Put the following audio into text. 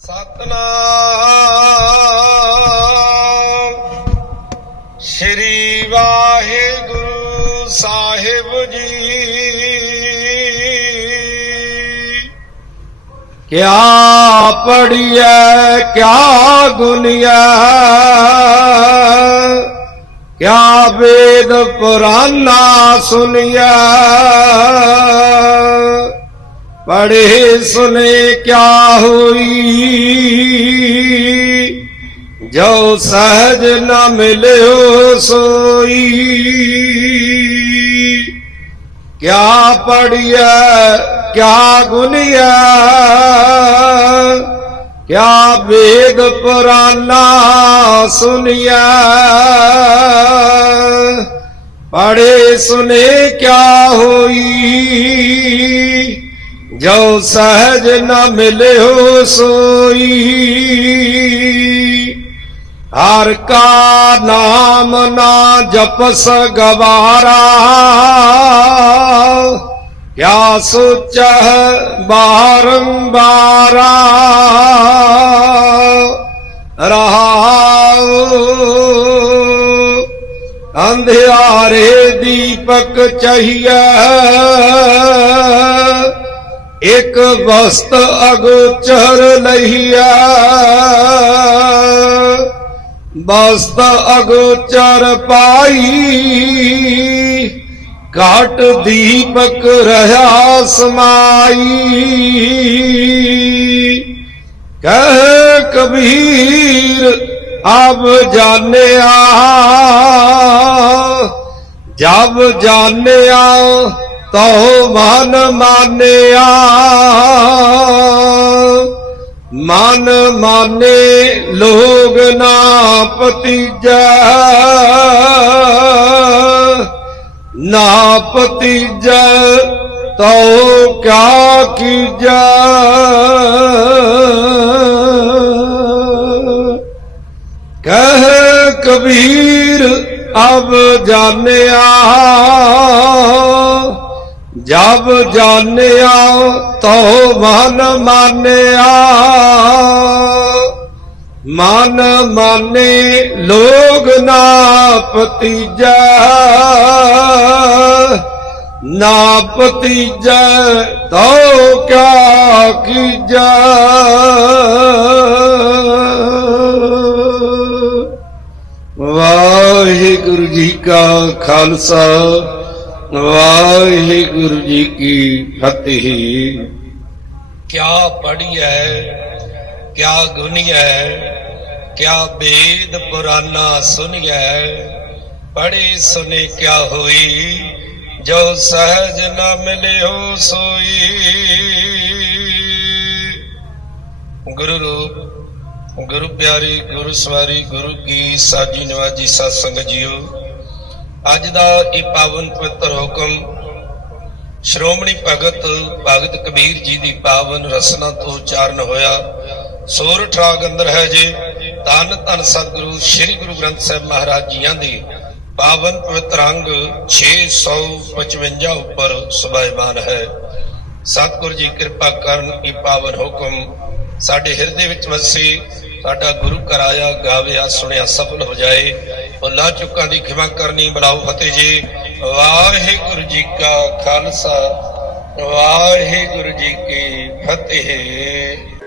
ਸਤਨਾਮ। ਸ੍ਰੀ ਵਾਹਿਗੁਰੂ ਸਾਹਿਬ ਜੀ। ਕਿਆ ਪੜੀਐ ਕਿਆ ਗੁਨੀਐ? ਕਿਆ ਵੇਦ ਪੁਰਾਨਾ ਸੁਨੀਐ ਪੜੇ ਸੁਨੇ ਕਿਆ ਹੋਈ? ਜੋ ਸਹਜ ਨ ਮਿਲਿਓ ਸੋਈ। ਕਿਆ ਪੜੀਐ ਕਿਆ ਗੁਨੀਐ? ਕਿਆ ਵੇਦ ਪੁਰਾਨਾ ਸੁਨੀਐ? ਪੜੇ ਸੁਨੇ ਕਿਆ ਹੋਈ? ਜੋ ਸਹਜ ਨ ਮਿਲਿਓ ਸੋਈ, ਹਰ ਕਾ ਨਾਮ ਨਾ ਜਪਸ ਗਵਾਰਾ ਕਿਆ ਸੋਚਹਿ ਬਾਰੰਬਾਰਾ, ਰਹਾਉ ਅੰਧਿਆਰੇ ਦੀਪਕ ਚਹੀਐ ਇਕ ਵਸਤ ਅਗੋਚਰ ਲਈਐ ਬਸਤ ਅਗੋਚਰ ਪਾਈ, ਘਟ ਦੀਪਕ ਰਹਾ ਸਮਾਈ। ਕਹਿ ਕਬੀਰ, ਅਬ ਜਾਣਿਆ, ਜਬ ਜਾਣਿਆ ਤਉ ਮਨ ਮਾਨਿਆ। ਮਨ ਮਾਨੇ ਲੋਗ ਨਾ ਪਤੀਜੈ ਨਾ ਪਤੀਜੈ ਤਉ ਕਿਆ ਕੀਜੈ। ਕਹਿ ਕਬੀਰ ਅਬ ਜਾਣਿਆ। ਜਬ ਜਾਣਿਆ ਤੋ ਮਨ ਮਾਨਿਆ। ਮਨ ਮਾਨੇ ਲੋਗ ਨਾ ਪਤੀਜੈ ਨਾ ਪਤੀਜੈ ਤੋ ਕਿਆ ਕੀਜੈ। ਵਾਹਿਗੁਰੂ ਜੀ ਕਾ ਖਾਲਸਾ। ਵਾਹਿਗੁਰੂ ਜੀ ਕੀ ਫਤਿਹ। ਕਿਆ ਪੜੀਐ ਕਿਆ ਗੁਨੀਐ, ਕਿਆ ਵੇਦ ਪੁਰਾਨਾ ਸੁਨੀਐ। ਪੜੀ ਸੁਨੇ ਕਿਆ ਹੋਈ, ਜੋ ਸਹਜ ਨ ਮਿਲਿਓ ਸੋਈ। ਗੁਰੂ ਰੂਪ, ਗੁਰੂ ਪਿਆਰੀ, ਗੁਰੂ ਸਵਾਰੀ, ਗੁਰੂ ਕੀ ਸਾਜੀ ਨਵਾਜੀ ਸਤ ਸੰਗਤ ਜੀਓ। ਅੱਜ ਦਾ ਇਹ ਪਾਵਨ ਪਵਿੱਤਰ ਹੁਕਮ ਸ਼੍ਰੋਮਣੀ ਭਗਤ ਭਗਤ ਕਬੀਰ ਜੀ ਦੀ ਪਾਵਨ ਰਸਨਾ ਤੋਂ ਉਚਾਰਨ ਹੋਇਆ। ਸੋਰ ਰਾਗ ਅੰਦਰ ਹੈ ਜੇ, ਧੰਨ ਧੰਨ ਸਤਿਗੁਰੂ ਸ੍ਰੀ ਗੁਰੂ ਗ੍ਰੰਥ ਸਾਹਿਬ ਮਹਾਰਾਜ ਜੀਆਂ ਦੀ ਪਾਵਨ ਪਵਿੱਤਰ ਅੰਗ 655 ਉੱਪਰ ਸੁਭਾਇਮਾਨ ਹੈ। ਸਤਿਗੁਰ ਜੀ ਕਿਰਪਾ ਕਰਨ ਇਹ ਪਾਵਨ ਹੁਕਮ ਸਾਡੇ ਹਿਰਦੇ ਵਿੱਚ ਵਸੇ, ਸਾਡਾ ਗੁਰੂ ਕਰਾਇਆ ਗਾਵਿਆ, ਸੁਣਿਆ, ਸਫਲ ਹੋ ਜਾਏ। ਭੁੱਲਾਂ ਚੁੱਕਾਂ ਦੀ ਖਿਮਾ ਕਰਨੀ ਬਲਾਉ ਫਤਿਹ ਜੀ। ਵਾਹਿਗੁਰੂ ਜੀ ਕਾ ਖਾਲਸਾ, ਵਾਹਿਗੁਰੂ ਜੀ ਕੀ ਫਤਿਹ।